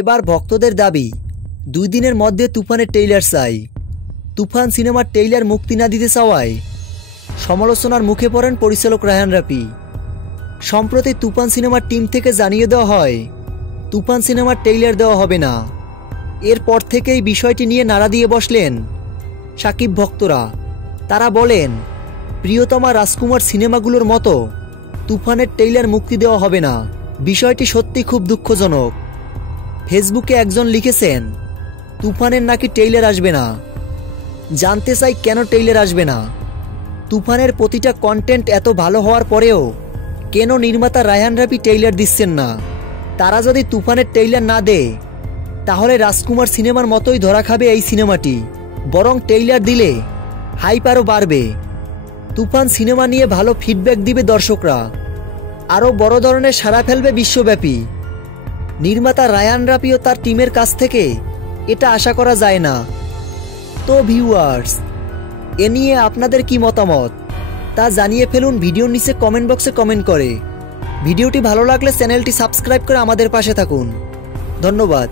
এবার ভক্তদের দাবি 2 দিনের মধ্যে তুফানের ট্রেইলার চাই। তুফান সিনেমার ট্রেইলার মুক্তি না দিতে চাওয়ায় সমালোচনার মুখে পড়েন পরিচালক রায়হান রাফি। সম্প্রতি তুফান সিনেমার টিম থেকে জানিয়ে দেওয়া হয় তুফান সিনেমার ট্রেইলার দেওয়া হবে না। এরপর থেকেই বিষয়টি নিয়ে নাড়া দিয়ে বসলেন শাকিব ভক্তরা। তারা বলেন, প্রিয়তমা রাজকুমার সিনেমাগুলোর মতো তুফানের ট্রেইলার মুক্তি দেওয়া হবে না। বিষয়টি সত্যি খুব দুঃখজনক। ফেসবুকে একজন লিখেছেন, তুফানের নাকি ট্রেইলার আসবে না। জানতে চাই কেন ট্রেইলার আসবে না। তুফানের প্রতিটা কন্টেন্ট এত ভালো হওয়ার পরেও কেন নির্মাতা রায়হান রাফি ট্রেইলার দিচ্ছেন না? তারা যদি তুফানের ট্রেইলার না দেয় তাহলে রাজকুমার সিনেমার মতোই ধরা খাবে এই সিনেমাটি। বরং ট্রেইলার দিলে হাইপ আরও বাড়বে। তুফান সিনেমা নিয়ে ভালো ফিডব্যাক দিবে দর্শকরা, আরও বড় ধরনের সাড়া ফেলবে বিশ্বব্যাপী। নির্মাতা রায়হান রাফি ও তার টিমের কাছ থেকে এটা আশা করা যায় না। তো ভিউয়ার্স, এ নিয়ে আপনাদের কি মতামত তা জানিয়ে ফেলুন ভিডিওর নিচে কমেন্ট বক্সে কমেন্ট করে। ভিডিওটি ভালো লাগলে চ্যানেলটি সাবস্ক্রাইব করে আমাদের পাশে থাকুন। ধন্যবাদ।